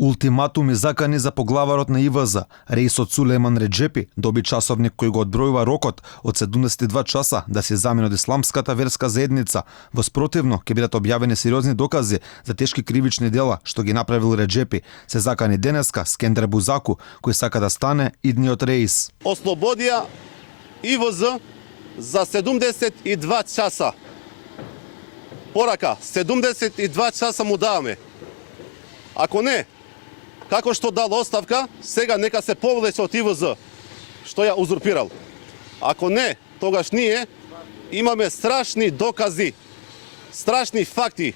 Ултиматум и закани за поглаварот на ИВЗ, Реисот Сулейман Реджепи, доби часовник кој го одбројува рокот од 72 часа да се замени од исламската верска заедница. Во спротивно, ќе бидат објавени сериозни докази за тешки кривични дела што ги направил Реджепи. Се закани денеска Скендер Бузаку, кој сака да стане идниот Реис. Ослободија ИВЗ за 72 часа. Порака, 72 часа му даваме. Ако не, како што дал оставка, сега нека се повлече од ИВЗ, што ја узурпирал. Ако не, тогаш ние имаме страшни докази, страшни факти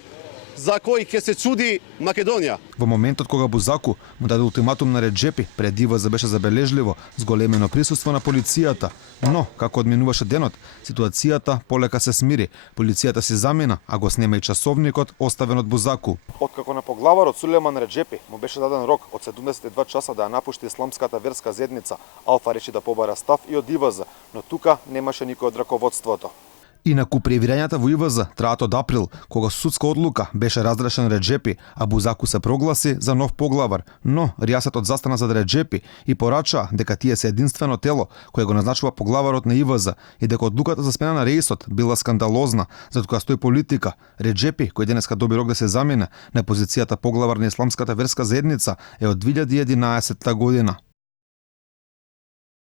за кои ќе се чуди Македонија. Во моментот кога Бузаку му даде ултиматум на Реджепи, пред ИВЗ беше забележливо зголемено присуство на полицијата, но како одминуваше денот, ситуацијата полека се смири. Полицијата се замина, а го снема и часовникот оставен од Бузаку. Откако на поглаварот Сулейман Реджепи му беше даден рок од 72 часа да ја напушти исламската верска заедница, Алфа реши да побара став и од ИВЗ, но тука немаше никој од раководството. Инаку превирањата во ИВЗ траат од април, кога судска одлука беше разрешен Реджепи, а Бузаку се прогласи за нов поглавар, но Ријасетот застана за Реджепи и порача дека тие се единствено тело кое го назначува поглаварот на ИВЗ и дека одлуката за смена на Реисот била скандалозна, затоа стои политика. Реджепи, кој денеска доби рок да се замине на позицијата поглавар на исламската верска заедница, е од 2011 година.